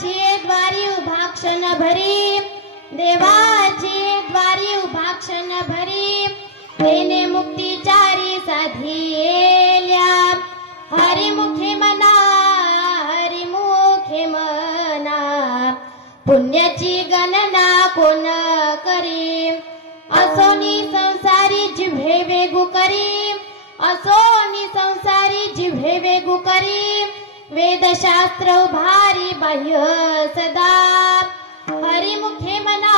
देवाची द्वारी उभा क्षण भरी, देवाची द्वारी उभा क्षण भरी, तेने मुक्तीचारी साधिल्या. हरिमुखे मना, हरिमुखे मना, पुण्याची गणना कोण करी. असोनी संसारी जिव्हे वेगू करी, असोनी संसारी जिव्हे वेगू करी, वेदशास्त्र उभारी बाह्य सदा. हरिमुखे मना,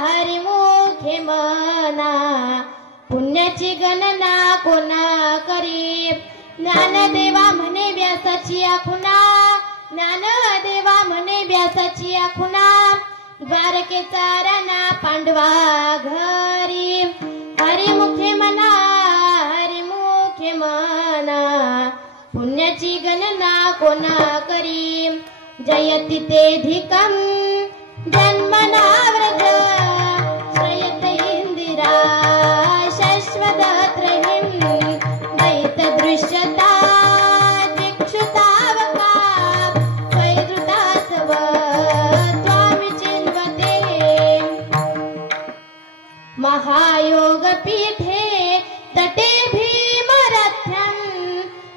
हरिमुखे मना, पुण्याची गणना कोण करी. ज्ञानदेवा म्हणे व्यासाची आखुना, ज्ञानदेवा म्हणे व्यासाची आखुना, द्वारकेचा राणा पांडवा घरी. हरिमुखे मना, हरिमुखे मना, पुण्याची गणना कोण करी. जयति तेधिकं जन्मना व्रज, श्रयत इंदिरा शश्वतत्रयीं. दयित दृश्यता दिक्षुतावका, वैदृतास्तव त्वां चिन्वते. महायोगपीठे तटे भीमरथ्यं,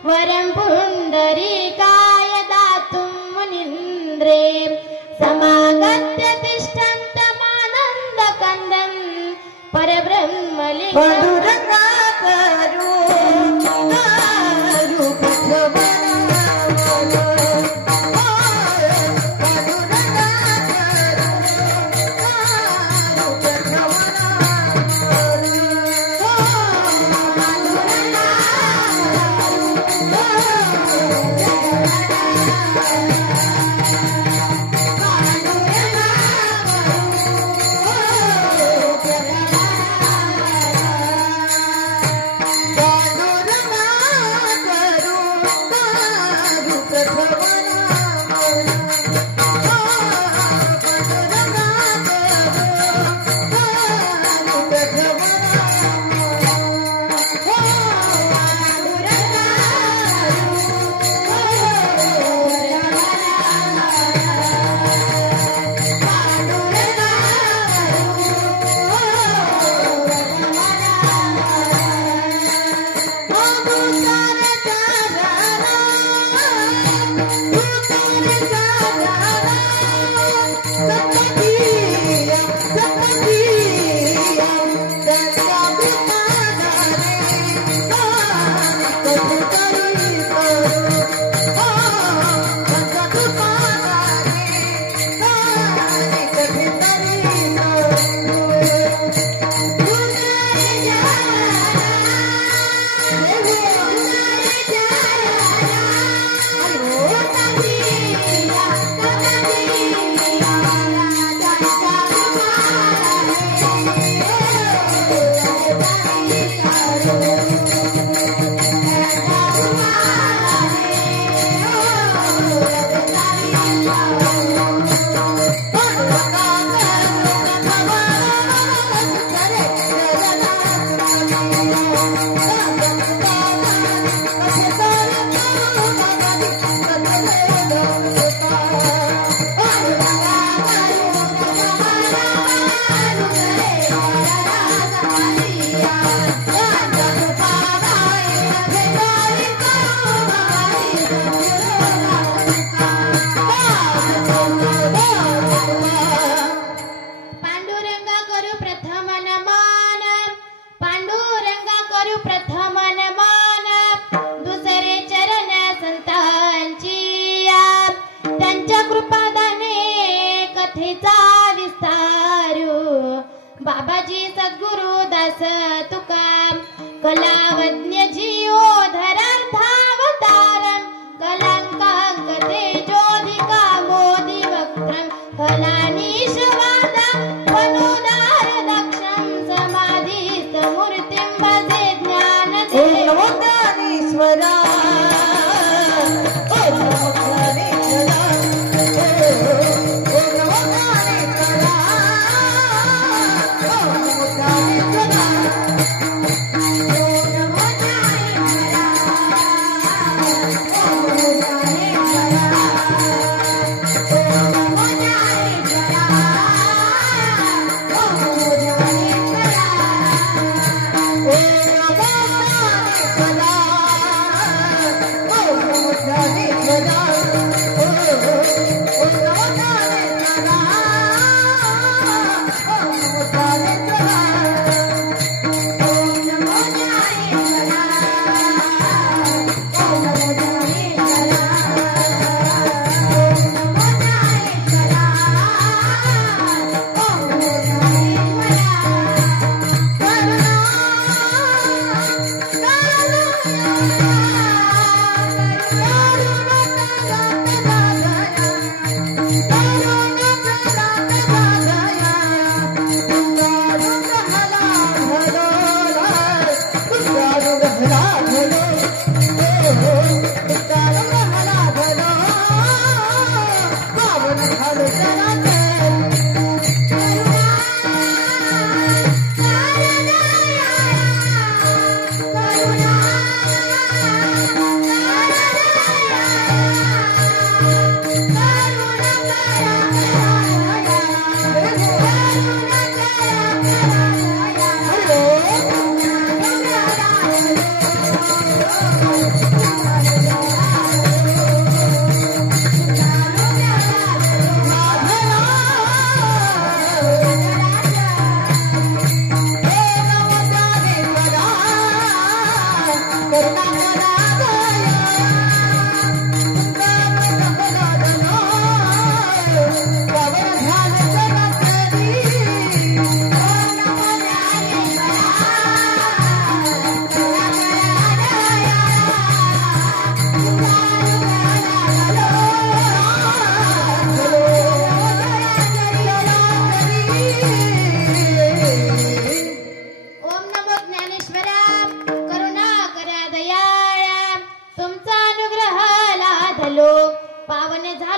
वरं पुण्डरीकाय दातुं मुनीन्द्रे. समागत्य तिष्ठन्तमानन्दकन्दं परब्रह्मलिङ्गं. बाबाजी सद्गुरु दास तुका, कलावज्ञ जीव धरार्थावतारं, कलंकांक तेजोधिका मोदी वक्त्रं, फलानीशवादा वनुदार दक्षं, समाधिस्थ मूर्तिं भजे ज्ञानदेव. ओम नमो ज्ञानेश्वरा, ओम नमो ज्ञानेश्वरा, ओम नमो ज्ञानेश्वरा, ओम नमो ज्ञानेश्वरा.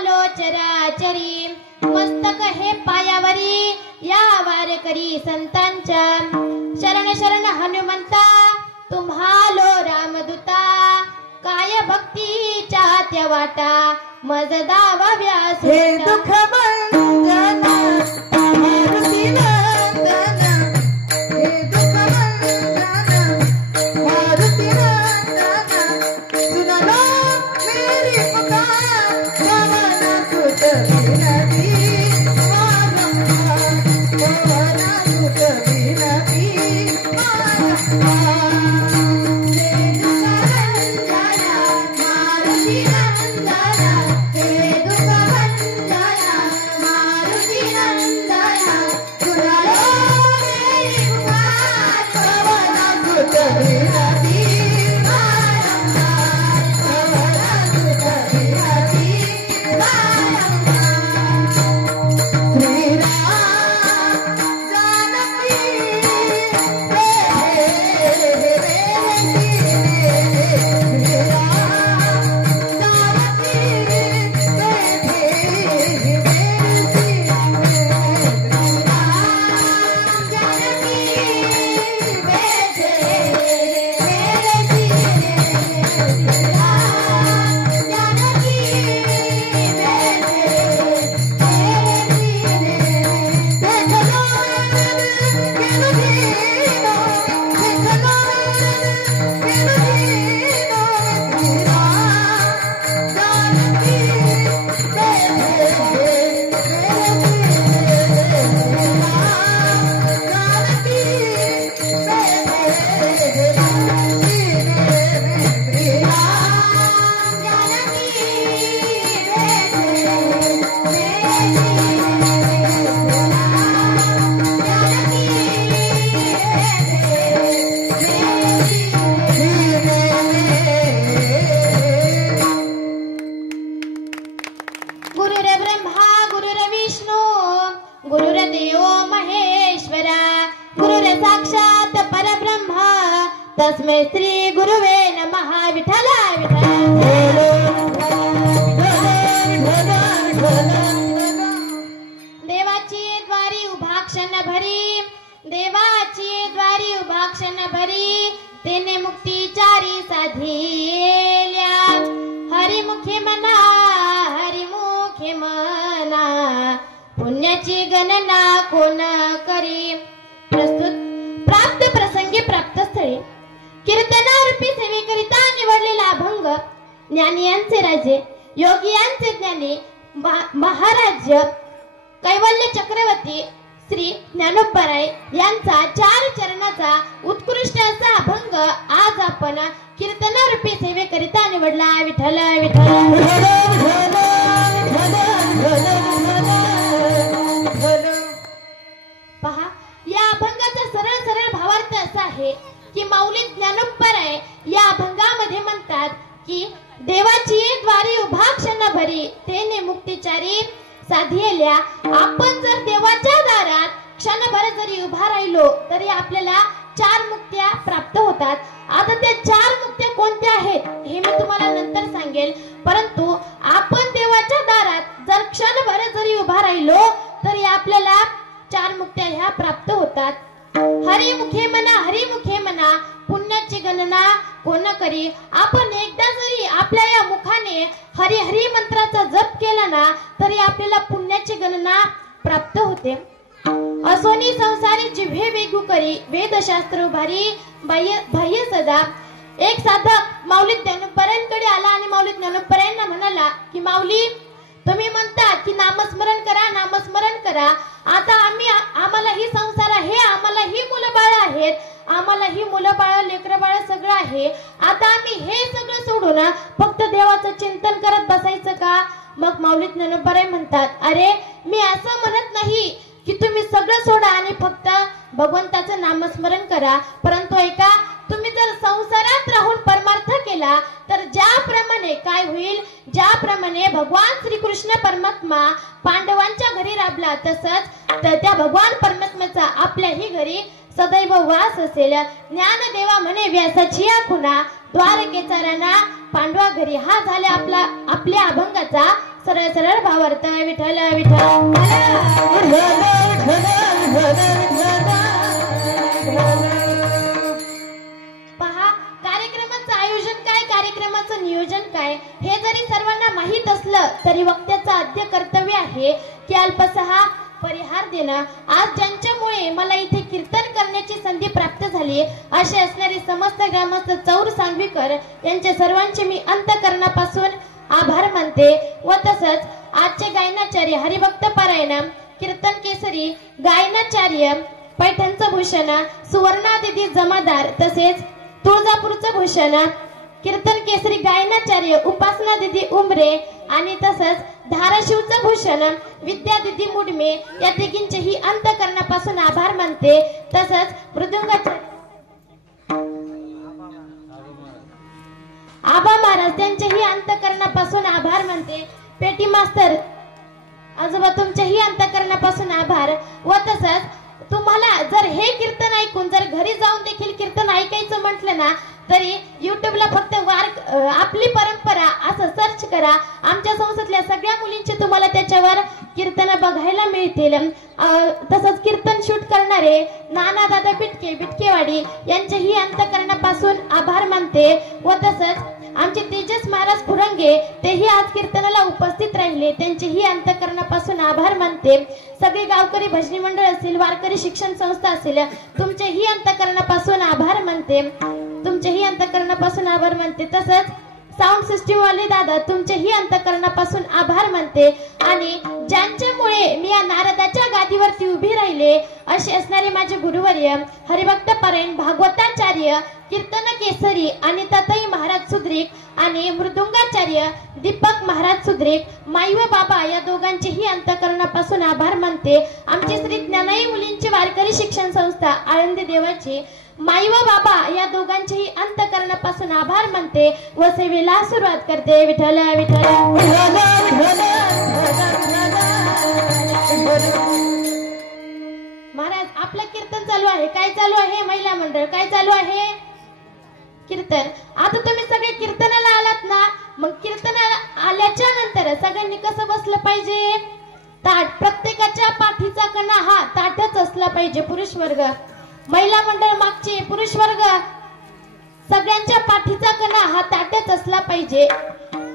आलो चराचरी मस्तक हे पायावरी या वारकरी संतांच्या शरण शरण हनुमंता तुम्हालो रामदूता काय भक्तीच्या त्या वाटा मज दावा व्यास हे दुःख भंजन मारुती नंदन हे दुःख भंजन मारुती नंदन सुनलो मेरी पुकार पवन सुत विनती पवन सुत विनती तस्मै श्री गुरुवे नमः विठ्ठल देवाची द्वारी उभा क्षण भरी देवाची द्वारी उभा क्षण भरी तेने मुक्तीचारी साधिल्या हरिमुखे मना हरिमुखे मना पुण्याची गणना कोण करी प्रस्तुत प्राप्त प्रसंगी प्राप्त स्थळी कीर्तनारूपी सेवेकरिता निवडलेला अभंग ज्ञानियांचे राजे योगियांचे ज्ञानी महाराज कैवल्य चक्रवर्ती श्री ज्ञानोबराय यांचा 4 चरणाचा उत्कृष्ट असा अभंग आज आपण कीर्तनारूपी सेवेकरिता निवडला. विठ्ठल विठ्ठल पहा, या अभंगाचा सरळ सरळ भावार्थ असा आहे की माऊली ज्ञानोबराय या अभंगामध्ये म्हणतात की देवाची द्वारी उभा क्षण भरी तेने मुक्तीचारी साधिल्या. आपण जर देवाच्या दारात क्षणभर जरी उभा राहिलो तरी आपल्याला 4 मुक्त्या प्राप्त होतात. आता त्या 4 मुक्त्या कोणत्या आहेत हे मी तुम्हाला नंतर सांगेल, परंतु आपण देवाच्या दारात जर क्षणभर जरी उभा राहिलो तरी आपल्याला 4 मुक्त्या ह्या प्राप्त होतात. हरिमुखे मना पुण्याची गणना कोण करी. आपण एकदा जरी आपल्या या मुखाने हरी हरी मंत्राचा जप केला ना तरी आपल्याला पुण्याची गणना प्राप्त होते. असोनी संसारी जिव्हे वेगू करी वेदशास्त्र उभारी बाह्य सदा. एक साधक माऊली ज्ञानोबरायांकडे आला आणि माऊली ज्ञानोबरायांना म्हणाला की माऊली, तुम्ही म्हणतात की नामस्मरण करा नामस्मरण करा. आता आम्हाला ही संसार आहे, आम्हाला ही मुलं बाळ आहेत, आम्हाला ही मुलं बाळ लेकरं बाळ सगळं आहे. आता आम्ही हे सगळं सोडून फक्त देवाचं चिंतन करत बसायचं का? मग माऊली ज्ञानोबराय म्हणतात, अरे मी असं म्हणत नाही की तुम्ही सगळं सोडा आणि फक्त भगवंताचं नामस्मरण करा, परंतु ऐका, तुम्ही जर संसारात राहून परमार्थ केला तर ज्याप्रमाणे काय होईल, ज्याप्रमाणे भगवान श्रीकृष्ण परमात्मा पांडवांच्या घरी राबला तसंच त्या भगवान परमात्म्याचा आपल्याही घरी सदैव वास असेल. ज्ञानदेवा म्हणे व्यासाची खुणा द्वारकेचा राणा पांडवा घरी. हा झाला आपल्या अभंगाचा सरळ सरळ भावार्थ विठ्ठल विठ्ठल पहा, कार्यक्रमाचं आयोजन काय, कार्यक्रमाचं नियोजन काय हे जरी सर्वांना माहीत असलं तरी वक्त्याचं आद्य कर्तव्य आहे की अल्पसहा परिहार देणं. आज ज्यांच्यामुळे मला इथे कीर्तन करण्याची संधी प्राप्त झाली असे असणारे समस्त ग्रामस्थ चौर सांगवीकर यांचे सर्वांचे मी अंतःकरणापासून आभार मानते. व तसंच आजचे गायनाचार्य हरिभक्त पारायण कीर्तन केसरी गायनाचार्य पैठणचं भूषण सुवर्णा दिदी जमादार तसेच तुळजापूरचं भूषण कीर्तन केसरी गायनाचार्य उपासना दिदी उमरे आणि तसंच धाराशिवचं भूषण विद्या दिदी मुडमे या तिघींचेही अंतःकरणापासून आभार मानते. तसंच मृदुंगाचे आबा महाराज त्यांचेही अंतःकरणापासून आभार मानते. पेटी मास्तर आजोबा तुमचेही अंतःकरणापासून आभार. व तसंच तुम्हाला जर हे कीर्तन ऐकून जर घरी जाऊन देखील कीर्तन ऐकायचं म्हटलं ना तरी युट्यूबला फक्त आपली परंपरा असं सर्च करा. आमच्या संस्थेतल्या सगळ्या मुलींची तुम्हाला त्याच्यावर कीर्तन बघायला मिळतील. तसंच कीर्तन शूट करणारे नाना दादा बिटकेवाडी यांचेही अंतःकरणापासून आभार मानते. व तसंच आमचे तेजस महाराज फुरंगे तेही आज कीर्तनाला उपस्थित राहिले त्यांचेही अंतःकरणापासून आभार मानते. सगळे गावकरी भजनी मंडळ असेल वारकरी शिक्षण संस्था असेल तुमचेही अंतःकरणापासून आभार मानते. तुमचेही अंतःकरणापासून आभार मानते. तसंच साऊंड सिस्टीम वाले दादा तुमचेही अंतःकरणापासून आभार मानते. आणि ज्यांच्यामुळे मी या नारदाच्या गादीवरती उभी राहिले असे असणारे माझे गुरुवर्य हरिभक्त पारायण भागवताचार्य कीर्तन केसरी आणि ततई महाराज सुद्रिक आणि मृदुंगाचार्य दीपक महाराज सुद्रिक माई व बाबा या दोघांचेही अंतःकरणापासून आभार मानते. आमची श्री ज्ञानाई मुलींची वारकरी शिक्षण संस्था आळंदी देवाची माई व बाबा या दोघांचेही अंतःकरणापासून आभार मानते व सेवेला सुरुवात करते. विठ्ठल विठ्ठल महाराज आपलं कीर्तन चालू आहे. काय चालू आहे? महिला मंडळ. काय चालू आहे? कीर्तन. आता तुम्ही सगळे कीर्तनाला आलात ना मग कीर्तनाला आल्याच्या नंतर सगळ्यांनी कसं बसलं पाहिजे? ताट. प्रत्येकाच्या पाठीचा कणा हा ताटच असला पाहिजे. पुरुष वर्ग महिला मंडळ मागचे पुरुष वर्ग सगळ्यांच्या पाठीचा कणा हा ताटच असला पाहिजे.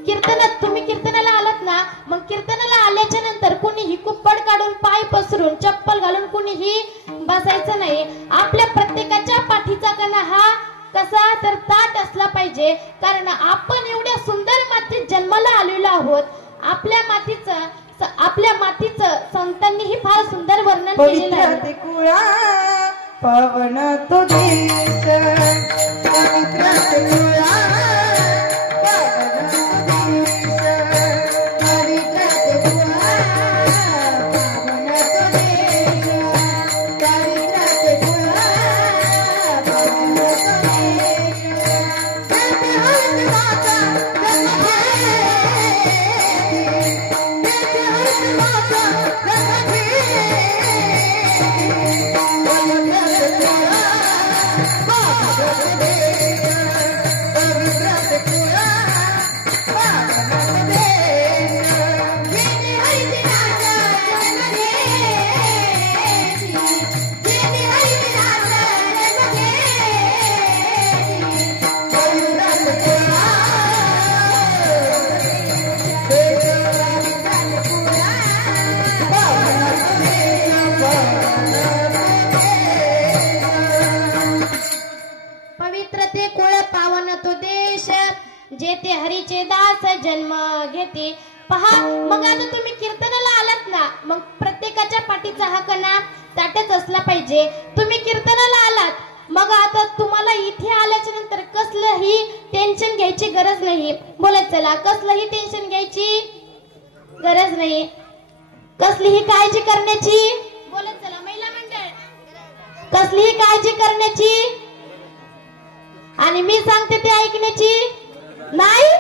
कीर्तनात तुम्ही कीर्तनाला आलात ना मग कीर्तनाला आल्याच्या नंतर कुणीही कुप्पड काढून पाय पसरून चप्पल घालून कुणीही बसायचं नाही. आपल्या प्रत्येकाच्या पाठीचा कणा हा कसा तर ताट असला पाहिजे. कारण आपण एवढ्या सुंदर मातीत जन्माला आलेलो आहोत. आपल्या मातीचं संतांनीही फार सुंदर वर्णन केलेलं आहे. पावन तो देश पवित्र कुळा पावन तो देश पवित्र कुळा पावन तो देश पवित्र कुळा पावन तो देश जय हर माता जय माता जेथे हरीचे दास जन्म घेते. पहा मग आता तुम्ही कीर्तनाला आलात ना मग प्रत्येकाच्या पाठीचा हा कणा ताटच असला पाहिजे. तुम्ही कीर्तनाला आलात मग आता तुम्हाला इथे आल्याच्या नंतर कसलंही टेन्शन घ्यायची गरज नाही. बोलत चला कसलंही टेन्शन घ्यायची गरज नाही. कसलीही काळजी करण्याची बोलत चला महिला मंडळ कसलीही काळजी करण्याची आणि मी सांगते ते ऐकण्याची नाही.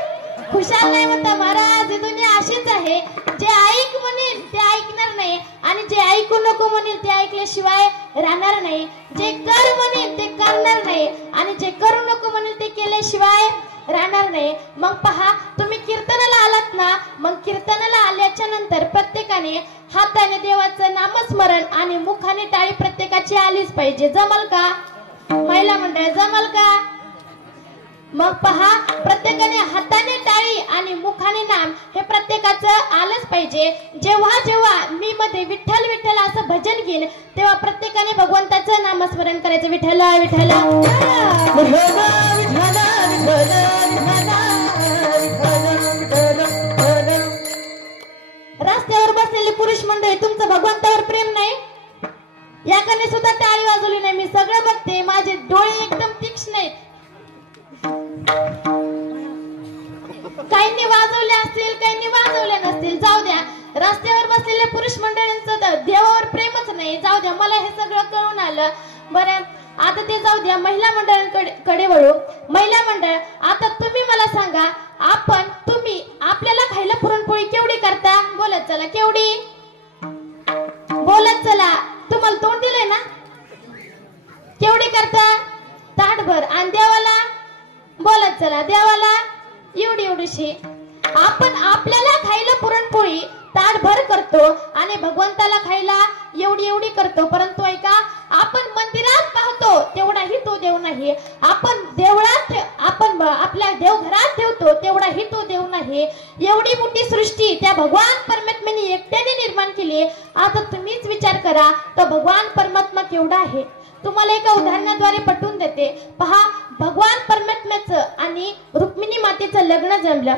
खुशाल नाही म्हणता महाराज. ही दुनिया अशीच आहे. जे ऐक म्हणेल ते ऐकणार नाही आणि जे ऐकू नको म्हणेल ते ऐकल्याशिवाय राहणार नाही. जे कर म्हणेल ते करणार नाही आणि जे करू नको म्हणेल ते केल्याशिवाय राहणार नाही. मग पहा तुम्ही कीर्तनाला आलात ना मग कीर्तनाला झाल्याच्या नंतर प्रत्येकाने हाताने देवाचं नामस्मरण आणि मुखाने टाळी प्रत्येकाची आलीच पाहिजे. जमल का महिला मंडळ? जमल का? मग पहा, प्रत्येकाने हाताने टाळी आणि मुखाने नाम हे प्रत्येकाचं आलंच पाहिजे. जेव्हा जेव्हा मी मध्ये विठ्ठल विठ्ठल असं भजन घेईन तेव्हा प्रत्येकाने भगवंताचं नामस्मरण करायचं. विठ्ठल विठ्ठल रस्त्यावर बसलेले पुरुष मंडळी, तुमचं भगवंतावर प्रेम नाही? याकडे सुद्धा टाळी वाजवली नाही. मी सगळं बघते, माझे डोळे एकदम तीक्ष्ण आहेत. काहींनी वाजवले असतील, काहींनी वाजवले नसतील, जाऊ द्या. रस्त्यावर बसलेले पुरुष मंडळींचं देवावर प्रेमच नाही, जाऊ द्या. मला हे सगळं कळून आलं. बरं, आता ते जाऊ द्या. महिला मंडळांकडे वळू. महिला मंडळ, आता तुम्ही मला सांगा, तुम्ही आपल्याला खायला पुरणपोळी केवढी करता? बोलत चला. केवढी? बोलत चला. तुम्हाला तोंड दिलंय ना? केवढी करता? ताटभर. आणि देवाला? बोलत चला. देवाला एवढी एवढीशी. आपण आपल्याला खायला पुरणपोळी ताटभर करतो आणि भगवंताला खायला एवढी एवढी करतो. परंतु ऐका, आपण मंदिरात पाहतो तेवढाही तो देव नाही. आपण देवळात, आपण आपल्या देवघरात ठेवतो तेवढाही तो देव नाही. एवढी मोठी सृष्टी त्या भगवान परमात्म्याने एकट्याने निर्माण केली. आता तुम्हीच विचार करा, तो भगवान परमात्मा केवढा आहे. तुम्हाला एका उदाहरणाद्वारे पटवून देते. पहा, भगवान परमात्म्याचं आणि रुक्मिणी मातेचं लग्न जमलं.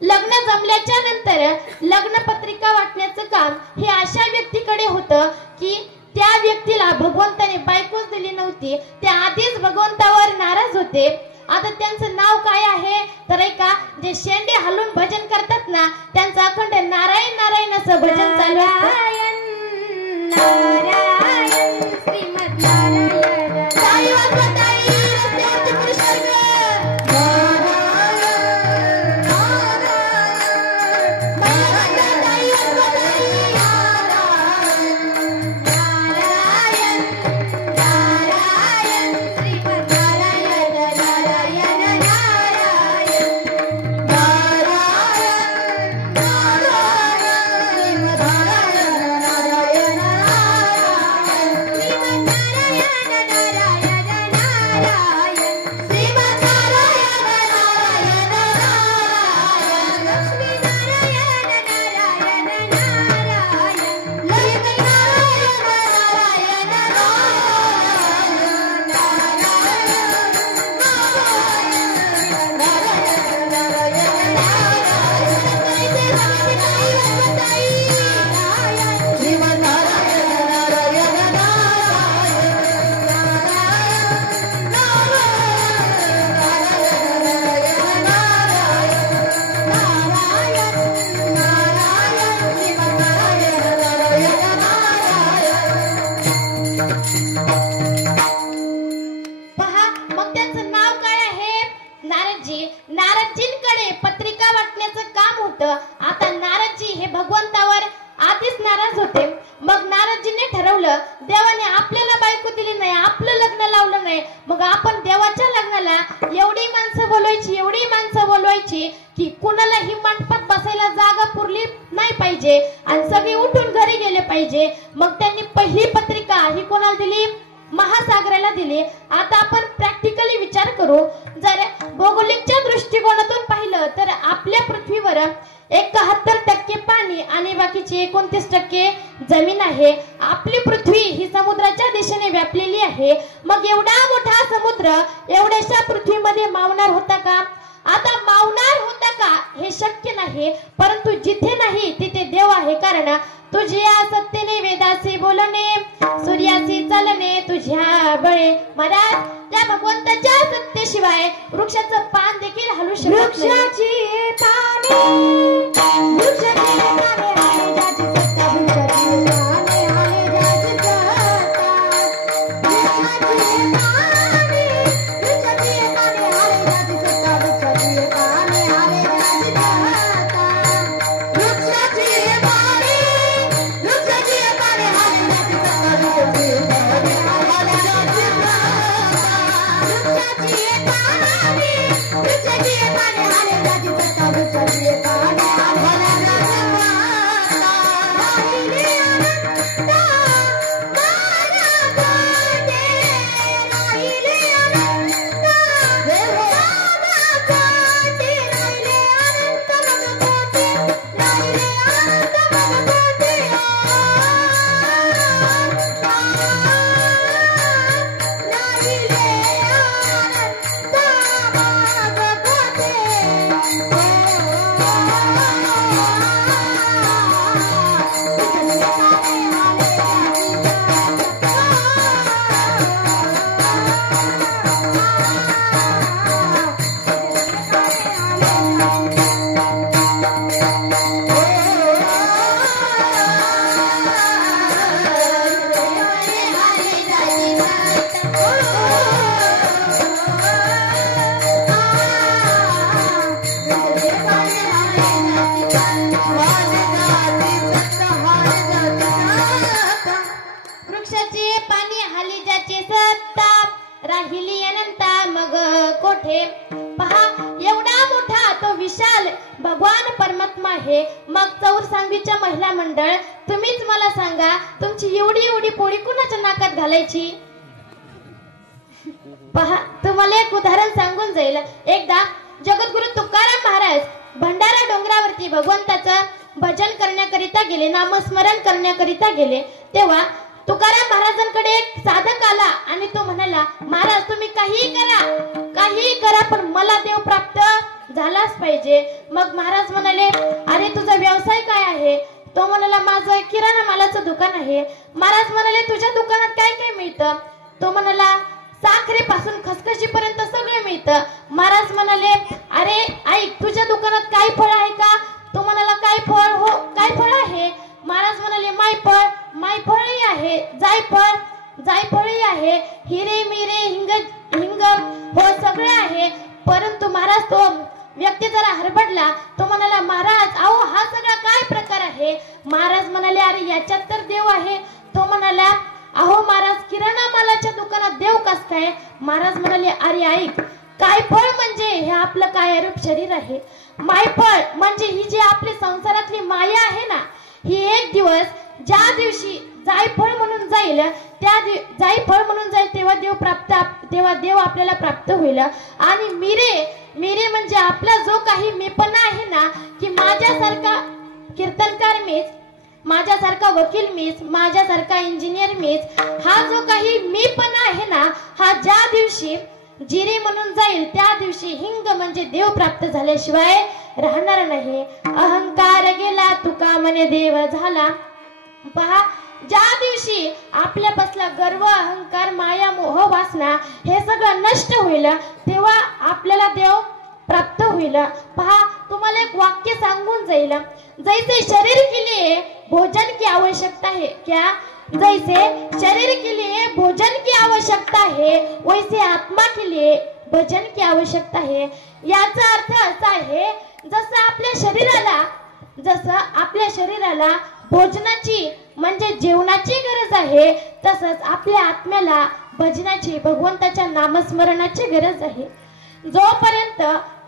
लग्न जमल्याच्या नंतर लग्न पत्रिका वाटण्याचं काम हे अशा व्यक्तीकडे होतं की त्या व्यक्तीला भगवंताने बायकोच दिली नव्हती. ते आधीच भगवंतावर नाराज होते. आता त्यांचं नाव काय आहे तर ऐका, जे शेंडे हलून भजन करतात ना, त्यांचं अखंड नारायण नारायण असं भजन चालू असतं. नारदजींकडे पत्रिका वाटण्याचं काम होतं. आता नारदजी हे भगवंतावर आधीच नाराज होते. मग नारदजींनी ठरवलं, देवाने आपल्याला बायको दिली नाही, आपलं लग्न लावलं नाही, मग आपण देवाच्या लग्नाला एवढी माणसं बोलवायची की कुणालाही मंडपात बसायला जागा पुरली नाही पाहिजे आणि सगळे उठून घरी गेले पाहिजे. मग त्यांनी पहिली पत्रिका ही कोणाला दिली? महासागराला दिली. आता आपण प्रॅक्टिकली विचार करू. जर भौगोलिकच्या दृष्टिकोनातून पाहिलं तर आपल्या पृथ्वीवर 71% पाणी आणि बाकीचे 29% जमीन आहे. आपली पृथ्वी ही समुद्राच्या दिशेने व्यापलेली आहे. मग एवढा मोठा समुद्र एवढ्याशा पृथ्वीमध्ये मावणार होता का? आता मावणार होता का हे शक्य नाही. परंतु जिथे नाही तिथे देव आहे. कारण तुझ्या सत्तेने वेदासी बोलणे, सूर्यासी चालणे तुझ्या बळे. महाराज, त्या भगवंताच्या सत्तेशिवाय वृक्षाचं पान देखील हलू शकत नाही. वृक्षाची पाने, वृक्षाची पाने आहे ज्याची सत्ता, वृक्षाची पाने आहे ज्याची सत्ता. वृक्षाची पाने, वृक्षाची पाने आहे ज्याची सत्ता, वृक्षाची पाने आहे ज्याची सत्ता. वृक्षाची पाने, वृक्षाची पाने आहे ज्याची सत्ता, वृक्षाची पाने आहे ज्याची सत्ता. वृक्षाची पाने, वृक्षाची पाने आहे ज्याची सत्ता, वृक्षाची पाने आहे आहे. मग चौर सांगवीच्या महिला मंडळ, तुम्हीच मला सांगा, तुमची एवढी एवढी पोळी कुणाच्या नाकात घालायची? पहा, तुम्हाला एक उदाहरण सांगून जाईल. एकदा जगद्गुरु तुकाराम महाराज भंडारा डोंगरावरती भगवंताचं भजन करण्याकरिता गेले, नामस्मरण करण्याकरिता गेले. तेव्हा तुकाराम महाराजांकडे एक साधक आला आणि तो म्हणाला, महाराज तुम्ही काहीही करा पण मला देव प्राप्त झालाच पाहिजे. मग महाराज म्हणाले, अरे तुझा व्यवसाय काय आहे? तो म्हणाला, माझं किराणा मालाचं दुकान आहे. महाराज म्हणाले, तुझ्या दुकानात काय काय मिळतं? तो म्हणाला, साखरेपासून खसखशीपर्यंत सगळं मिळतं. महाराज म्हणाले, अरे ऐक, तुझ्या दुकानात काही फळ आहे का? तो म्हणाला, काय फळ? हो, काय फळ आहे? महाराज म्हणाले, मायफळही आहे, जायफळही आहे, हिरे मिरे हिंग हो सगळं आहे. परंतु महाराज तो व्यक्ती जरा हरबडला. तो म्हणाला, महाराज अहो हा सगळा काय प्रकार आहे? महाराज म्हणाले, अरे याच्यात तर देव आहे. तो म्हणाला, अहो महाराज किराणा मालाच्या दुकानात देव कस काय? महाराज म्हणाले, अरे ऐक, काय फळ म्हणजे हे आपलं कायरूप शरीर आहे. मायफळ म्हणजे ही जी आपली संसारातली माया आहे ना, ही एक दिवस ज्या दिवशी जायफळ म्हणून जाईल तेव्हा देव आपल्याला प्राप्त होईल. आणि मिरे म्हणजे आपला जो काही मीपणा आहे ना, की माझ्यासारखा कीर्तनकार मीच, माझ्यासारखा वकील मीच, माझ्यासारखा इंजिनियर मीच, हा जो काही मीपणा आहे ना, हा ज्या दिवशी जिरे म्हणून जाईल त्या दिवशी हिंग म्हणजे देव प्राप्त झाल्याशिवाय राहणार नाही. अहंकार गेला तुका म्हणे देव झाला. पहा, ज्या दिवशी आपल्यापासला गर्व, अहंकार, माया, मोह, वासना हे सगळं नष्ट होईल तेव्हा आपल्याला देव प्राप्त होईल. पहा, तुम्हाला एक वाक्य सांगून जाईल. जैसे शरीर के लिए भोजन की आवश्यकता है, क्या? जैसे शरीर के लिए भोजन की आवश्यकता है, वैसे आत्मा के लिए भजन की आवश्यकता है. याचा अर्थ असा आहे, जसं आपल्या शरीराला भोजनाची म्हणजे जेवणाची गरज आहे, तसंच आपल्या आत्म्याला भजनाची, भगवंताच्या नामस्मरणाची गरज आहे. जोपर्यंत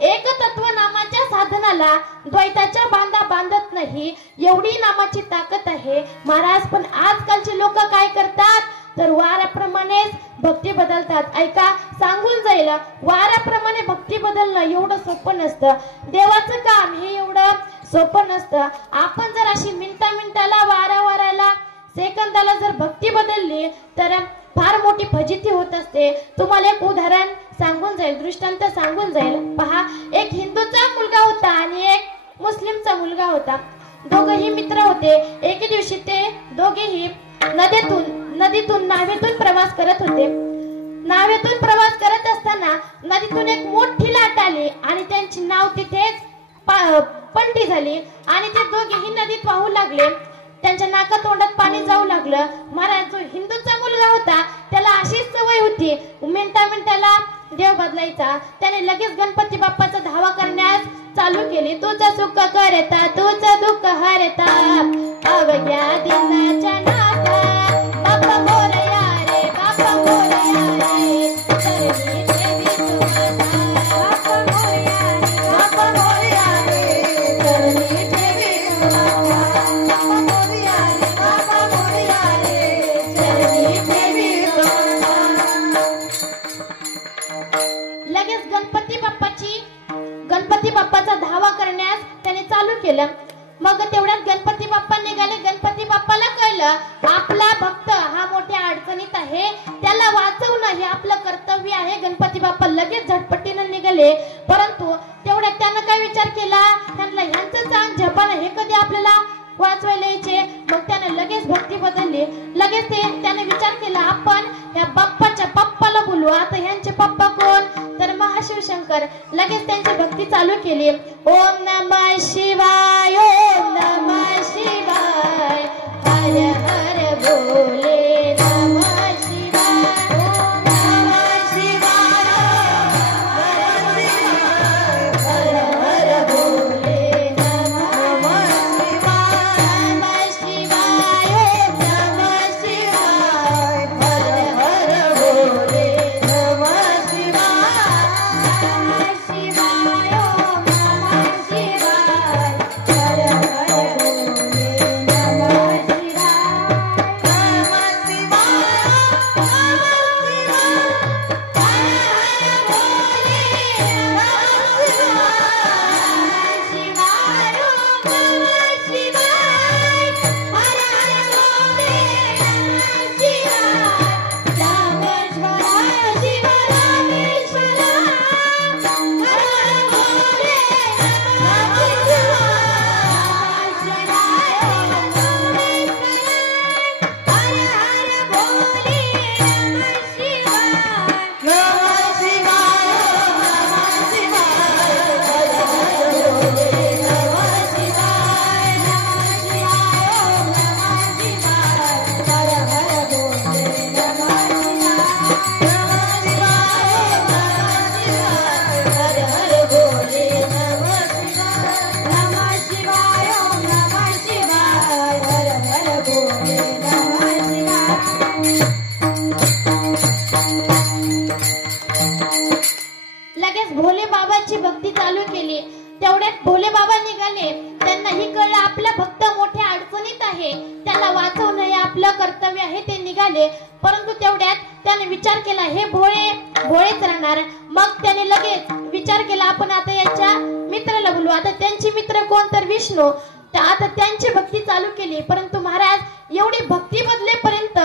एकतत्व नामाच्या साधनाला द्वैताच्या बांधा बांधत नाही, एवढी नामाची ताकद आहे. महाराज, पण आजकालचे लोक काय करतात तर वाराप्रमाणेच भक्ती बदलतात. ऐका, सांगून जाईल, वाराप्रमाणे भक्ती बदलणं एवढं सोपं नसतं. देवाचं काम हे एवढं सोपं नसतं. आपण जर अशी मिनिटाला, वाराला, सेकंदाला जर भक्ती बदलली तर फार मोठी फजिती होत असते. तुम्हाला एक उदाहरण सांगून जाईल, दृष्टांत सांगून जाईल. पहा, एक हिंदूचा मुलगा होता आणि एक मुस्लिमचा मुलगा होता. दोघेही मित्र होते. एके दिवशी ते दोघेही नदीतून नावेतून प्रवास करत होते. नावेतून प्रवास करत असताना नदीतून एक मोठी लाट आली आणि त्यांची नाव तिथेच पलटी झाली आणि ते दोघेही नदीत वाहू लागले. त्यांच्या नाका तोंडात पाणी जाऊ लागलं. महाराज, जो हिंदूचा मुलगा होता त्याला अशीच सवय होती, मिनिटाला देव बदलायचा. त्याने लगेच गणपती बाप्पाचा धावा करण्यास चालू केली. तुझं सुख करता, तुझं दुःख हरता, अवघ्या दिनाच्या नाथा, बाप्पा मोरया रे, बाप्पा मोरया रे, चरणी देवी तुम्हाला, बाप्पा मोरया रे, बाप्पा मोरया रे, चरणी देवी तुम्हाला, बाप्पा मोरया रे, बाप्पा मोरया रे, चरणी देवी तुम्हाला. लगेच गणपती बाप्पाचा धावा करण्यास त्याने चालू केलं. मग तेवढ्यात गणपती बाप्पा निघाले. गणपती बाप्पाला कळलं आपला भक्त हा मोठ्या अडचणीत आहे, त्याला वाचवणं हे आपलं कर्तव्य आहे. गणपती बाप्पा लगेच झटपटीनं निघाले. परंतु तेवढ्यात त्यानं काय विचार केला, त्यांना ह्यांचं चांग झपानं हे कधी आपल्याला वाचवायला यायचे. मग त्याने लगेच भक्ती बदलली. लगेच त्याने विचार केला, आपण या बाप्पाच्या पप्पाला बोलू. आता ह्यांचे पप्पा कोण तर महाशिवशंकर. लगेच त्यांची भक्ती चालू केली. ओम नमः शिवाय, ओम नमः शिवाय, हर हर बोले नमः शिवाय, ओम नमः शिवाय, हर हर बोले नमः शिवाय, नमः शिवाय, ओम नमः शिवाय, हर हर बोले नमः शिवाय, नमः शिवाय, ओम नमः शिवाय, आले, परंतु तेवढ्यात त्याने विचार केला हे भोळेच राहणार. मग त्याने लगेच विचार केला आपण आता याच्या मित्राला बोलू. आता त्यांची मित्र कोण तर विष्णू. आता त्यांची भक्ती चालू केली, परंतु महाराज एवढी भक्ती बदलेपर्यंत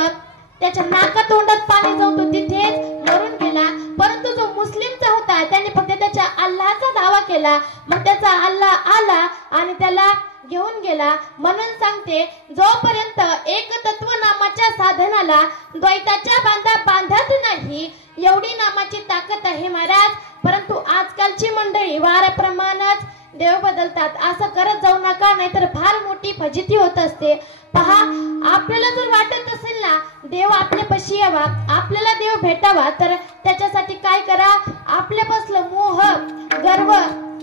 त्याच्या नाका तोंडात पाणी जाऊन तो तिथेच मरून गेला. परंतु जो मुस्लिमचा होता त्याने फक्त त्याच्या अल्लाहचा दावा केला. मग त्याचा अल्लाह आला आणि त्याला घेऊन गेला. म्हणून सांगते जोपर्यंत एक तत्व नामाच्या साधनाला द्वैताच्या बांधा बांधत नाही एवढी नामाची ताकद आहे महाराज. परंतु आजकालची मंडळी वाऱ्याप्रमाणेच देव बदलतात. असं करत जाऊ नका, नाहीतर फार मोठी फजिती होत असते. पहा, आपल्याला जर वाटत असेल ना देव आपल्यापाशी यावा, आपल्याला देव भेटावा, तर त्याच्यासाठी काय करा, आपल्यापासलं मोह, गर्व,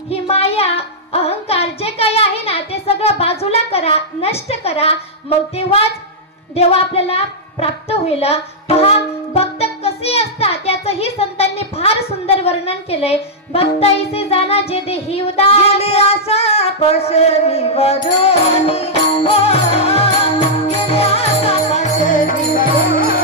ही माया, अहंकार जे काही आहे ना ते सगळं बाजूला करा, नष्ट करा. मग तेव्हाच देव आपल्याला प्राप्त होईल. पहा, भक्त कसे असतात याचंही संतांनी फार सुंदर वर्णन केलंय. भक्त इसे जाना जे देही उदास गेले असा पसरी वरोनी, हो, गेले असा पसरी वरोनी.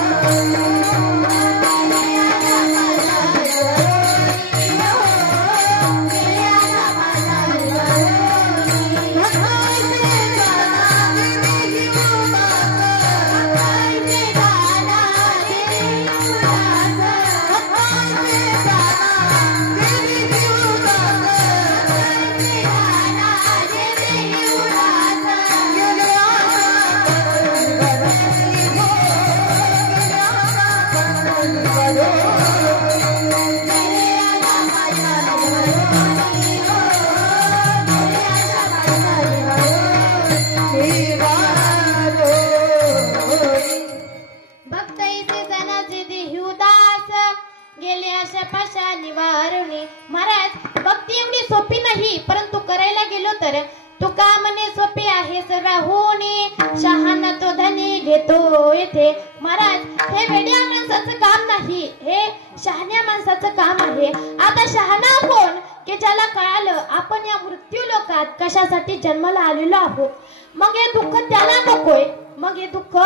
महाराज, भक्ती एवढी सोपी नाही, परंतु करायला गेलो तर तुका म्हणे सोपे आहे सर्वहुनी, शहाणा तो धनी घेतो येथे. महाराज, हे वेड्या माणसाचं काम नाही, हे शहाण्या माणसाचं काम आहे. आता शहाणा कोण, की ज्याला कळालं आपण या मृत्यू लोकात कशासाठी जन्माला आलेलो आहोत. मग हे दुःख त्याला नकोय, मग हे दुःख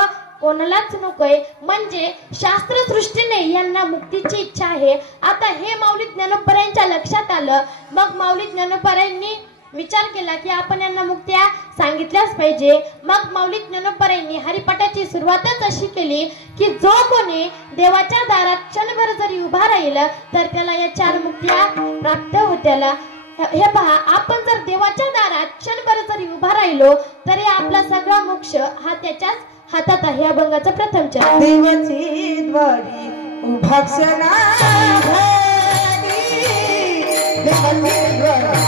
कोणालाच नकोय. म्हणजे शास्त्रसृष्टीने यांना मुक्तीची इच्छा आहे. आता हे माऊली ज्ञानोबरायांच्या लक्षात आलं. मग माऊली ज्ञानोबरायांनी विचार केला की आपण यांना मुक्त्या सांगितल्याच पाहिजे. मग माऊली ज्ञानोबरायांनी हरिपाठाची सुरुवातच अशी केली की जो कोणी देवाच्या दारात क्षणभर जरी उभा राहील तर त्याला या 4 मुक्त्या प्राप्त होत्याला. हे पहा, आपण जर देवाच्या दारात क्षणभर जरी उभा राहिलो तरी आपला सगळा मोक्ष हा त्याच्याच हातात आहे. अभंगाचा प्रथम चरण. देवाची द्वारी उभा क्षणा भरी, देवाची द्वारी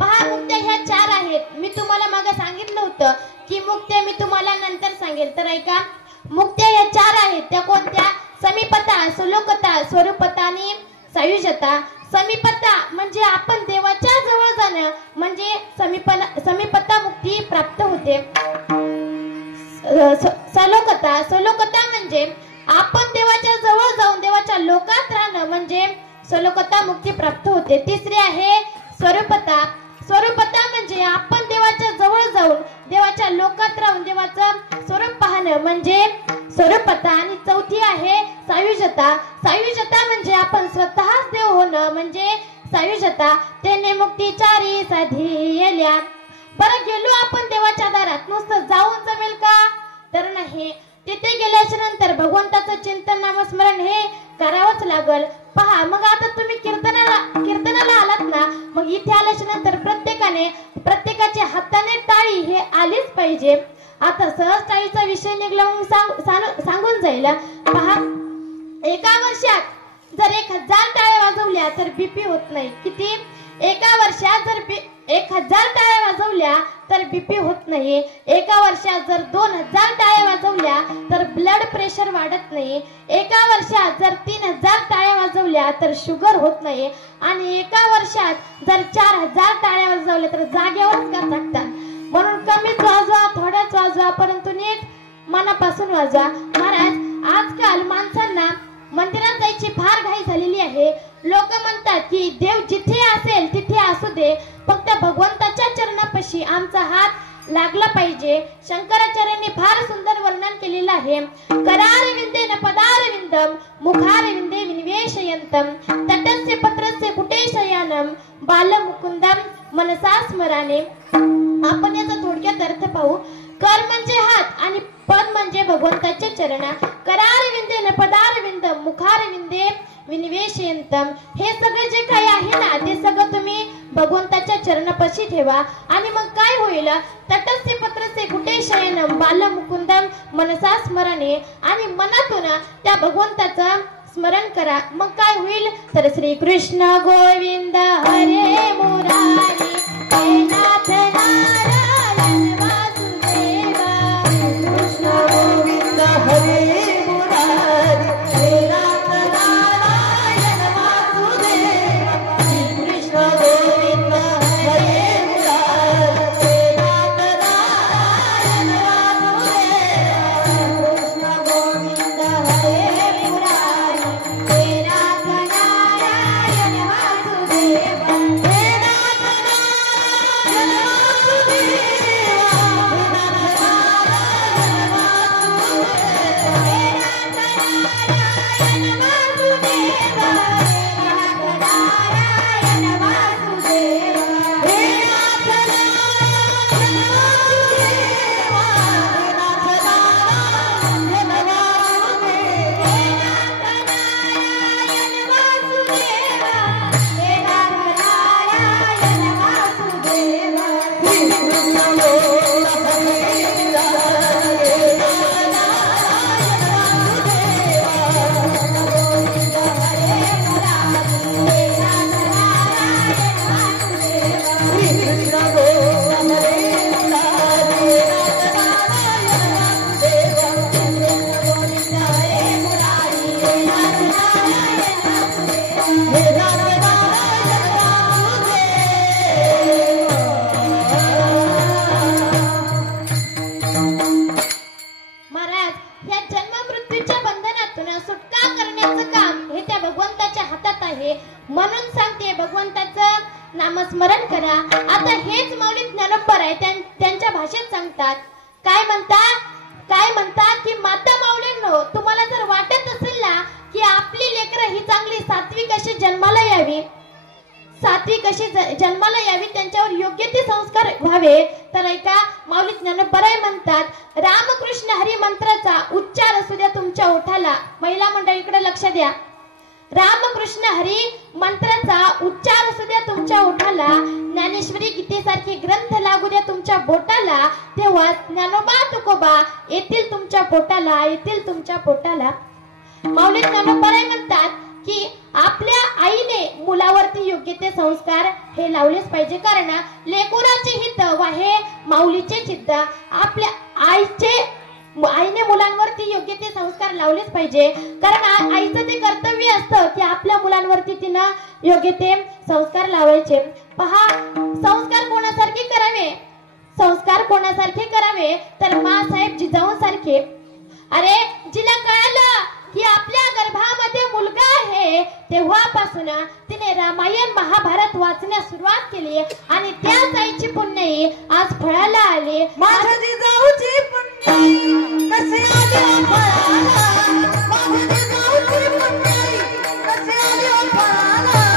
पहा, मुक्त्या ह्या 4 आहेत. मी तुम्हाला मागे सांगितलं होतं की मुक्त्या मी तुम्हाला नंतर सांगेल, तर ऐका. मुक्त्या ह्या 4 आहेत. त्या कोणत्या? समीपता, सुलोकता, स्वरूपता आणि सायुज्यता. समीपता म्हणजे आपण देवाच्या जवळ जाणं, म्हणजे समीपता मुक्ती प्राप्त होते. सलोकता म्हणजे आपण देवाच्या जवळ जाऊन देवाच्या लोकात राहणं, म्हणजे सलोकता मुक्ती प्राप्त होते. तिसरी आहे स्वरूपता. स्वरूपता म्हणजे आपण देवाच्या जवळ जाऊन देवाच्या लोकात राहून देवाचं स्वरूप पाहणं, म्हणजे स्वरूपता. आणि चौथी आहे सायुज्यता. सायुज्यता म्हणजे आपण स्वतःच देव होणं, म्हणजे सायुज्यता. तेने मुक्तीचारी साधियल्या. बरं, गेलो आपण देवाच्या दारात, नुसतं जाऊन जमेल का? तर नाही. तिथे गेल्याच्या नंतर भगवंताचं चिंतन नामस्मरण हे करावंच लागल. पहा, मग आता तुम्ही कीर्तनाला आलात ना, मग इथे आल्याच्या नंतर प्रत्येकाच्या हाताने टाळी हे आलीच पाहिजे. आता सहज टाळीचा विषय निघला मग सांगून जाईल. पहा, एका वर्षात जर 1000 टाळ्या वाजवल्या तर बीपी होत नाही. किती? एका वर्षात जर 1000 टाळ्या वाजवल्या तर बीपी होत नाही. एका वर्षात जर 2000 टाळ्या वाजवल्या तर ब्लड प्रेशर वाढत नाही. एका वर्षात जर 3000 टाळ्या वाजवल्या तर शुगर होत नाही. आणि एका वर्षात जर 4000 टाळ्या वाजवल्या तर जागेवरच का टाकतात. म्हणून कमीच वाजवा, थोड्याच वाजवा, परंतु नीट मनापासून वाजवा. महाराज, आजकाल माणसांना मंदिरात जायची फार घाई झालेली आहे. लोक म्हणतात की देव जिथे असेल तिथे असू दे, फक्त भगवंताच्या चरणापाशी आमचा हात लागला पाहिजे. शंकराचार्यांनी फार सुंदर वर्णन केलेलं आहे. करारविंदेन पदारविंदम मुखारविंदे विनिवेशयंतम तटस्य पत्रस्य कुटे शयानम बालमुकुंदम मनसा स्मराने. आपण याचा थोडक्यात अर्थ पाहू. कर म्हणजे हात आणि पद म्हणजे भगवंताचे चरण. करारविंदेन पदारविंदम मुखारविंदे विनिवेशयंतम. हे सगळं जे काही आहे ना, ते सगळं तुम्ही भगवंताच्या चरणापाशी ठेवा. आणि मग काय होईल? तटस्य पत्रस्य कुटे शयनम बालमुकुंदम मनसा स्मरणे. आणि मनातून त्या भगवंताचं स्मरण करा. मग काय होईल? तर श्री कृष्ण गोविंद हरे मुरारी हे नाथ नारायण वासुदेवा. कृष्ण गोविंद हरे मुरारी हे नाथ नारायण वासुदेवा. कृष्ण गोविंद हरे मुरारी हे नाथ नारायण वासुदेवा. कृष्ण गोविंद हरे मुरारी हे नाथ नारायण वासुदेवा. हे नाथ नारायण म्हणून सांगते, भगवंताचं नामस्मरण करा. आता हेच माऊली ज्ञानोबर आहे, त्यांच्या भाषेत सांगतात. काय म्हणतात की माता माऊलींनो, तुम्हाला जर वाटत असेल ना की आपली लेकरं ही चांगली सात्विक अशी जन्माला यावी, त्यांच्यावर योग्य ते संस्कार व्हावे, तर ऐका, माऊली ज्ञानोबर म्हणतात, रामकृष्ण हरी मंत्राचा उच्चार असू द्या तुमच्या ओठाला. महिला मंडळीकडे लक्ष द्या. रामकृष्ण हरी मंत्राचा उच्चार असू द्या तुमच्या ओठाला. ज्ञानेश्वरी गीतेसारखे ग्रंथ लागू द्या तुमच्या बोटाला. तेव्हा ज्ञानोबा तुकोबा येतील तुमच्या पोटाला. माऊली ज्ञानोबा म्हणतात की आपल्या आईने मुलावरती योग्य ते संस्कार हे लावलेच पाहिजे. कारण लेकराचे हित वाहे माऊलीचे चित्त. आपल्या आईचे आईने मुलांवरती योग्य ते संस्कार लावलेच पाहिजे, कारण आईचं ते कर्तव्य असतं की आपल्या मुलांवरती तिनं योग्य ते संस्कार लावायचे. पहा, संस्कार कोणासारखे करावे? संस्कार कोणासारखे करावे तर माँसाहेब जिजाऊंसारखे. अरे, जिला कळालं की आपल्या गर्भामध्ये मुलगा आहे तेव्हापासून तिने रामायण महाभारत वाचण्यास सुरुवात केली आणि त्याच आईची पुण्याई आज फळाला आली. माझ्या जिजाऊची पुण्याई कशी आली फळाला, माझ्या जिजाऊची पुण्याई कशी आली फळाला.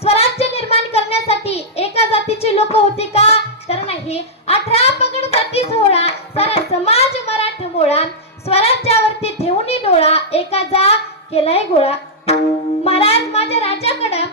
स्वराज्य निर्माण करण्यासाठी एका जातीची लोक होती का? तर नाही. 18 पगड जाती सोहळा सारा समाज मराठमोळा, स्वराज्यावरती ठेवून डोळा, एका केलाय गोळा. महाराज, माझ्या राजाकडे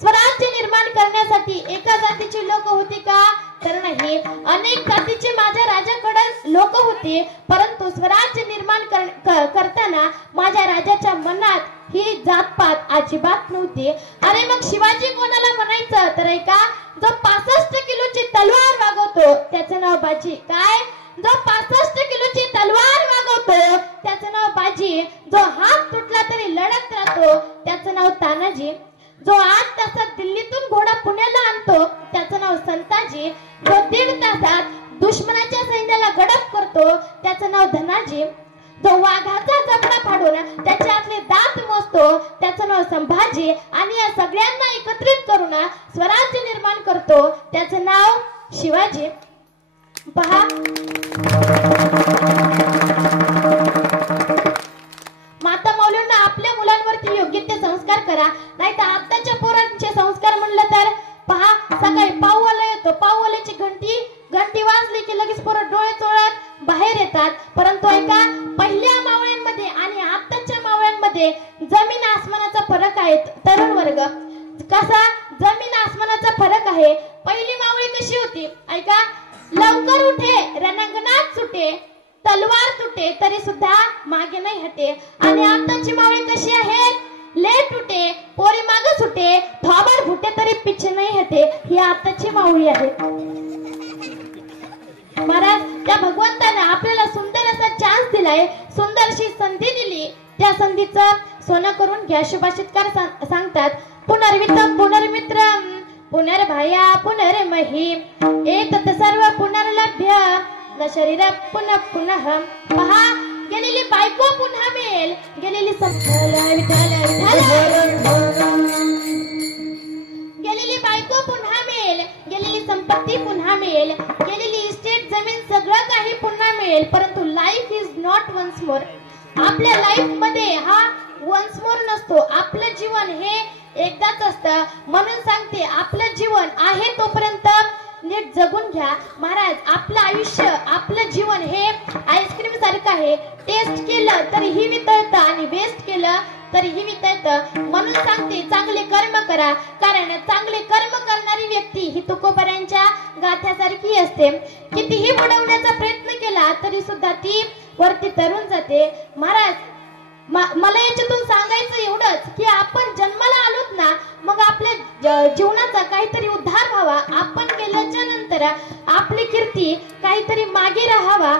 स्वराज्य निर्माण करण्यासाठी एका जातीची लोक होती का? तर नाही, अनेक जातीचे माझ्या राजाकडे लोक होते. परंतु स्वराज्य निर्माण करताना माझ्या राजाच्या मनात ही जातपात अजिबात नव्हती. अरे मग शिवाजी कोणाला म्हणायचं? तर ऐका, जो 65 किलोची तलवार वागवतो त्याचं नाव बाजी. काय? जो 65 किलोची तलवार वागवतो त्याचं नाव बाजी. जो हात तुटला तरी लढत राहतो त्याचं नाव तानाजी. जो 8 तासात दिल्लीतून घोडा पुण्याला आणतो त्याचं नाव संताजी. जो 1.5 तासात दुश्मनाच्या सैन्याला गडप करतो त्याचं नाव धनाजी. जो वाघाचा जबडा फाडून त्याचे आतले दात मोजतो त्याचं नाव संभाजी. आणि या सगळ्यांना एकत्रित करून स्वराज्य निर्माण करतो त्याचं नाव शिवाजी. पहा, माता मौल्यांना आपल्या मुलांवरती योग्य ते संस्कार करा, नाही तर आताच्या पोरांचे संस्कार म्हणलं तर पहा, सकाळी पाववाला येतो, पाववाल्याची घंटी वाजली की लगेच पोरं डोळे चोळत बाहेर येतात. परंतु ऐका, पहिल्या मावळ्यांमध्ये आणि आताच्या मावळ्यांमध्ये जमीन आसमानाचा फरक आहे. तरुण वर्ग, कसा जमीन आसमानाचा फरक आहे. पहिली मावळी कशी होती? ऐका, लवकर उठे रणांगणात सुटे, तलवार तुटे तरी सुद्धा मागे नाही हटे. आणि आताची मावळी कशी आहेत? लेट उठे, पोरी मागे सुटे, थोबाड फुटे तरी पिछे नाही हटे. ही आताची मावळी आहे. महाराज, त्या भगवंताने आपल्याला सुंदर असा चान्स दिलाय, सुंदरशी संधी दिली. त्या संधीचं सोनं करून घ्या. सुभाषितकार सांगतात, पुनर्वितम पुनर्मित्रम पुनर्भाया पुनर्मही एतत् सर्व पुनर्लभ्य न शरीर पुनः पुनः. पहा, गेलेली बायको पुन्हा मिळेल, गेलेली गेलेली बायको पुन्हा मिळेल, गेलेली संपत्ती पुन्हा मिळेल, गेलेली इस्टेट जमीन सगळं काही पुन्हा मिळेल. परंतु life is not once more. आपल्या लाईफ मध्ये हा वन्स मोर नसतो. आपलं जीवन हे एकदाच असतं. म्हणून सांगते, आपलं जीवन आहे तोपर्यंत नीट जगून घ्या. महाराज, आपलं आयुष्य, आपलं जीवन हे आईस्क्रीम सारखं आहे. टेस्ट केलं तरीही वितळतं आणि वेस्ट केलं तरीही वितळतं. म्हणून सांगते, चांगले कर्म करा, कारण चांगले कर्म करणारी व्यक्ती ही तुकोबऱ्यांच्या गाथ्यासारखी असते. कितीही बुडवण्याचा प्रयत्न केला तरी सुद्धा ती वरती तरून जाते. महाराज, मला याच्यातून सांगायचं एवढंच की आपण जन्माला आलोत ना, मग आपल्या जीवनाचा काहीतरी उद्धार व्हावा. आपण गेल्याच्या नंतर आपली कीर्ती काहीतरी मागे राहावा,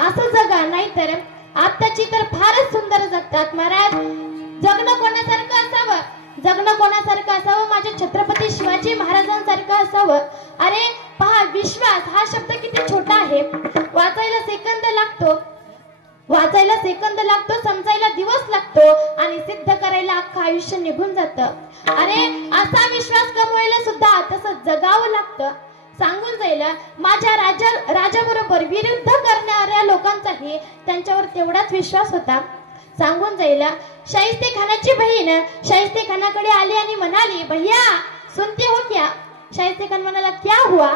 असं जगा. नाहीतर आताची तर फारच सुंदर जगतात. महाराज, जगणं कोणासारखं असावं? जगणं कोणासारखं असावं? माझ्या छत्रपती शिवाजी महाराजांसारखं असावं. अरे पहा, विश्वास हा शब्द किती छोटा आहे. वाचायला सेकंद लागतो, समजायला दिवस लागतो आणि सिद्ध करायला अख्खं आयुष्य निघून जातं. अरे असा विश्वास कमवायला सुद्धा तसं जगावं लागतं. सांगून जाईल, माझ्या राजाबरोबर विरुद्ध करणाऱ्या लोकांचाही त्यांच्यावर तेवढाच विश्वास होता. सांगून जाईल, शाहिस्ते खानाची बहीण शाहिस्ते खानाकडे आली आणि म्हणाली, भैया सुनते हो क्या? शाहिस्ते खान म्हणाला, क्या हुआ?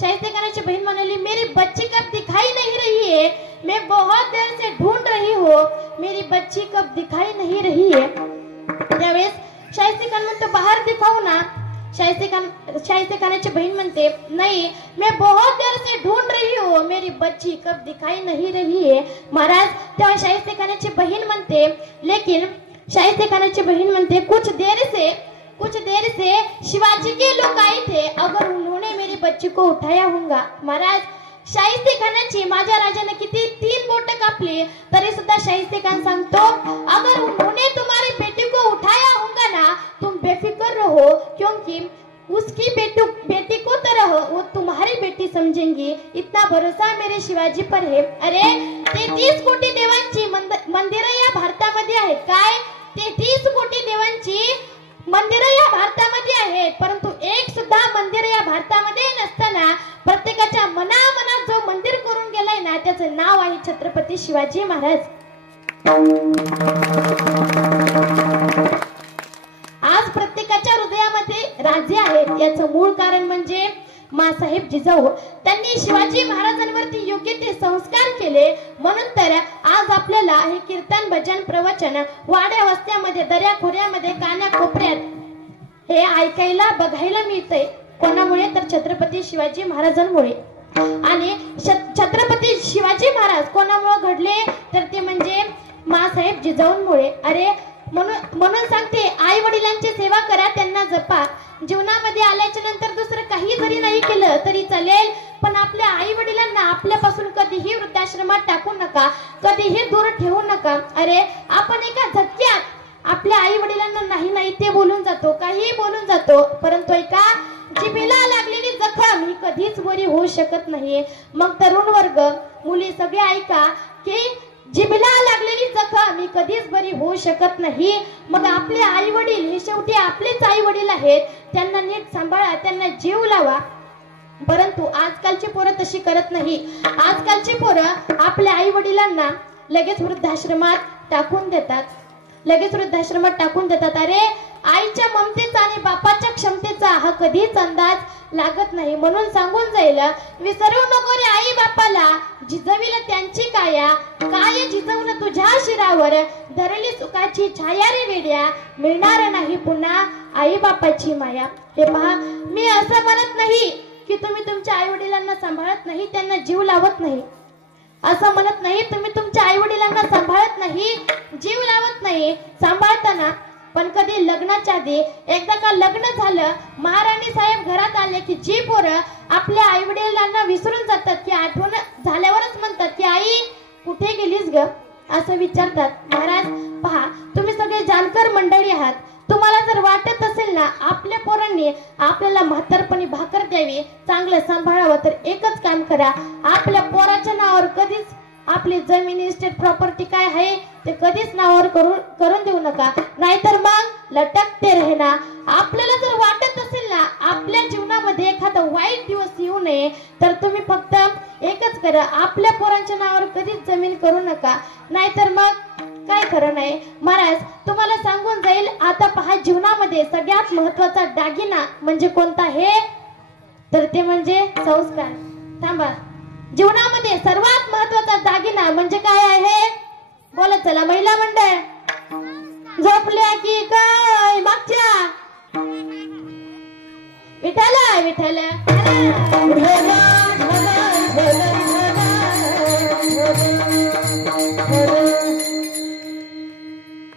शाहिस्ते खानाची बहीण म्हणाली, मेरी बच्ची कब दिखाई नहीं रही है, मैं बहुत देर से ढूंढ रही हूँ, मेरी बच्ची कब दिखाई नहीं रही है. त्यावेळेस शाहिस्ते खान म्हणतो, बाहेर दिखाऊ ना. शाहिस्ते खानाची बहीण म्हणते, नहीं मैं बहुत देर से ढूंढ रही हूँ, मेरी बच्ची कब दिखाई नहीं रही है. महाराज, तेव्हा शाहिस्ते खानाची बहीण म्हणते, लेकिन शाहिस्ते खानाची बहीण म्हणते, कुछ देर से शिवाजी के लोग आए थे, अगर उन्होंने मेरी बच्ची को उठाया होगा. महाराज, शाहिस्ते खानाची माझ्या राजाने किती 3 बोट कापली तरी सुद्धा शाहिस्ते खान सांगतो, अगर उन्होंने तुम्हारी बेटी को उठाया होगा ना, तुम बेफिक्र रहो, क्योंकि उसकी बेटी को तरह वो तुम्हारी बेटी समझेंगी. इतना भरोसा मेरे शिवाजी पर है. अरे 33 कोटी देवांची मंदिरं या भारतामध्ये आहेत. काय? 33 कोटी देवांची मंदिरं या भारतामध्ये आहेत. परंतु एक सुद्धा मंदिर या भारतामध्ये नसताना प्रत्येकाच्या मनामनात जो मंदिर करून गेलाय ना, त्याचं नाव आहे छत्रपती शिवाजी महाराज. आज प्रत्येकाच्या हृदयामध्ये राजे आहेत. याचं मूळ कारण म्हणजे मासाहेब जिजाऊ. त्यांनी शिवाजी महाराजांवरती योग्य ते संस्कार केले. म्हणून तर आज आपल्याला हे कीर्तन भजन प्रवचन वाड्या वस्त्यामध्ये दर्या खोऱ्यामध्ये कान्या कोपऱ्यात हे ऐकायला बघायला मिळतंय. कोणामुळे तर छत्रपती शिवाजी महाराजांमुळे. आणि छत्रपती शिवाजी महाराज कोणामुळे घडले तर ते म्हणजे माँसाहेब जिजाऊंमुळे. अरे म्हणून सांगते, आई वडिलांची सेवा करा, त्यांना जपा. जीवनामध्ये आल्याच्या नंतर दुसरं काही जरी नाही केलं तरी चालेल, पण आपल्या आई वडिलांना आपल्यापासून कधीही वृद्धाश्रमात टाकू नका, कधीही दूर ठेवू नका. अरे आपण एका झटक्यात आपल्या आई वडिलांना नाही ते बोलून जातो, काहीही बोलून जातो, परंतु एका जिभेला लागलेली जखम ही कधीच बरी होऊ शकत नाही. मग तरुण वर्ग, मुली सगळे ऐका की जिभेला लागलेली जखम ही कधीच बरी होऊ शकत नाही. मग आपले आई वडील हे शेवटी आपलेच आई वडील आहेत, त्यांना नीट सांभाळा, त्यांना जीव लावा. परंतु आजकालची पोरं तशी करत नाही. आजकालची पोरं आपल्या आई वडिलांना लगेच वृद्धाश्रमात टाकून देतात. अरे आईच्या ममतेचा आणि बापाच्या क्षमतेचा हा कधीच अंदाज लागत नाही. म्हणून सांगून जाईल, विसरू नको रे आई बापाला, जिजविल त्यांची काया, काय जिजवून तुझ्या शिरावर, धरली सुखाची छाया रे वेड्या, मिळणार नाही पुन्हा आई बापाची माया. हे पहा, मी असं म्हणत नाही की तुम्ही तुमच्या आई वडिलांना सांभाळत नाही, त्यांना जीव लावत नाही. असं म्हणत नाही तुम्ही तुमच्या आई वडिलांना सांभाळत नाही, जीव लावत नाही, सांभाळताना. पण कधी लग्नाच्या आधी एकदा का लग्न झालं, महाराणी साहेब घरात आले की जी पोरं आपल्या आई वडिलांना विसरून जातात, की आठवण झाल्यावरच म्हणतात की आई कुठे गेलीस ग, असं विचारतात. महाराज पहा, तुम्ही सगळे जाणकार मंडळी आहात. तुम्हाला जर वाटत असेल ना आपल्या पोरांनी आपल्याला म्हातारपणी भाकर द्यावी, चांगलं सांभाळावं, तर एकच काम करा, आपल्या पोराच्या नावावर कधीच आपली जमीन इस्टेट प्रॉपर्टी काय आहे ते कधीच नावावर करून देऊ नका, नाहीतर मग लटकते राहना. आपल्याला जर वाटत असेल ना आपल्या जीवनामध्ये एखादा वाईट दिवस येऊ नये, तर तुम्ही फक्त एकच करा, आपल्या पोरांच्या नावावर कधीच जमीन करू नका, नाहीतर मग काय खरं नाही. महाराज तुम्हाला सांगून जाईल, आता पहा, जीवनामध्ये सगळ्यात महत्वाचा दागिना म्हणजे कोणता आहे तर ते म्हणजे संस्कार. थांबा, जीवनामध्ये सर्वात महत्वाचा दागिना म्हणजे काय आहे, बोला चला महिला मंडळ. झोपल्या की काय मागच्या, विठ्ठल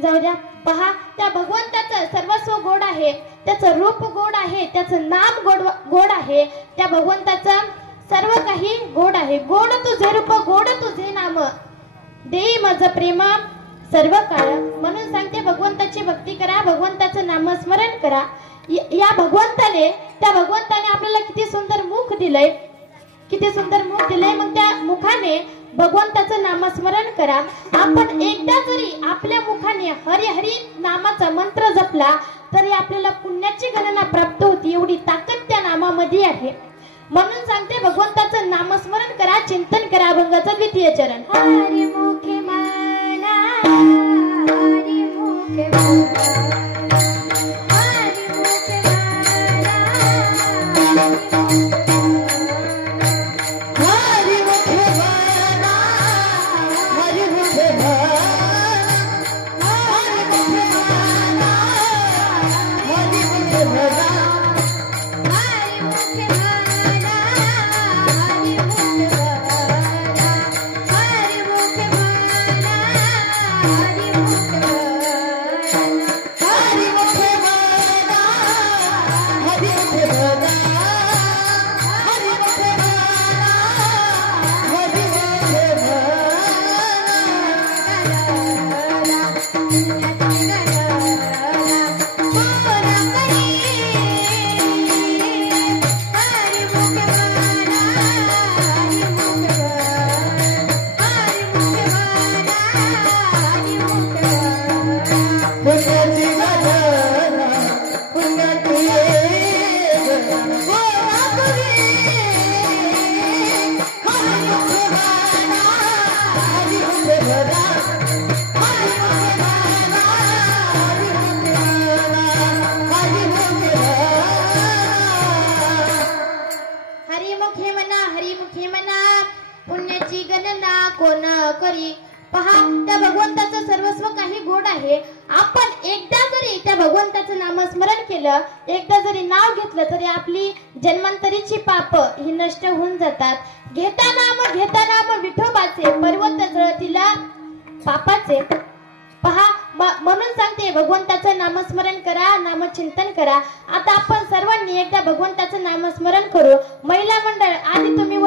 जाऊ द्या. पहा, त्या भगवंताचं सर्वस्व गोड आहे, त्याचं रूप गोड आहे, त्याचं नाम गोड आहे, त्या भगवंताचं सर्व काही गोड आहे. गोड तुझे रूप, गोड तुझे नाम, देई माझं प्रेम सर्व काळ. म्हणून सांगते, भगवंताची भक्ती करा, भगवंताचं नामस्मरण करा. या त्या भगवंताने आपल्याला किती सुंदर मुख दिलंय, किती सुंदर मुख दिलंय. मग त्या मुखाने भगवंताचं नामस्मरण करा. आपण एकदा जरी आपल्या मुखाने हरी हरी नामाचा मंत्र जपला तरी आपल्याला पुण्याची गणना प्राप्त होती, एवढी ताकद त्या नामामध्ये आहे. म्हणून सांगते, भगवंताचं नामस्मरण करा, चिंतन करा. अभंगाचा द्वितीय चरण. हरी मुखे म्हणा, हरी मुखे म्हणा, हरी मुखे म्हणा, हरी मुखे म्हणा, हरी मुखे म्हणा, हरी मुखे म्हणा, हरी मुखे म्हणा, हरी मुखे म्हणा, हरी एकदा जरी नाव घेतलं तरी आपली जन्मांतरीची पाप ही नष्ट होऊन जातात। घेता नाम विठोबाचे पर्वत जळतीला पापाचे। पहा म्हणून सांगते भगवंताचं नामस्मरण करा, नामचिंतन करा। आता आपण सर्वांनी एकदा भगवंताचं नामस्मरण करू। महिला मंडळ आधी तुम्ही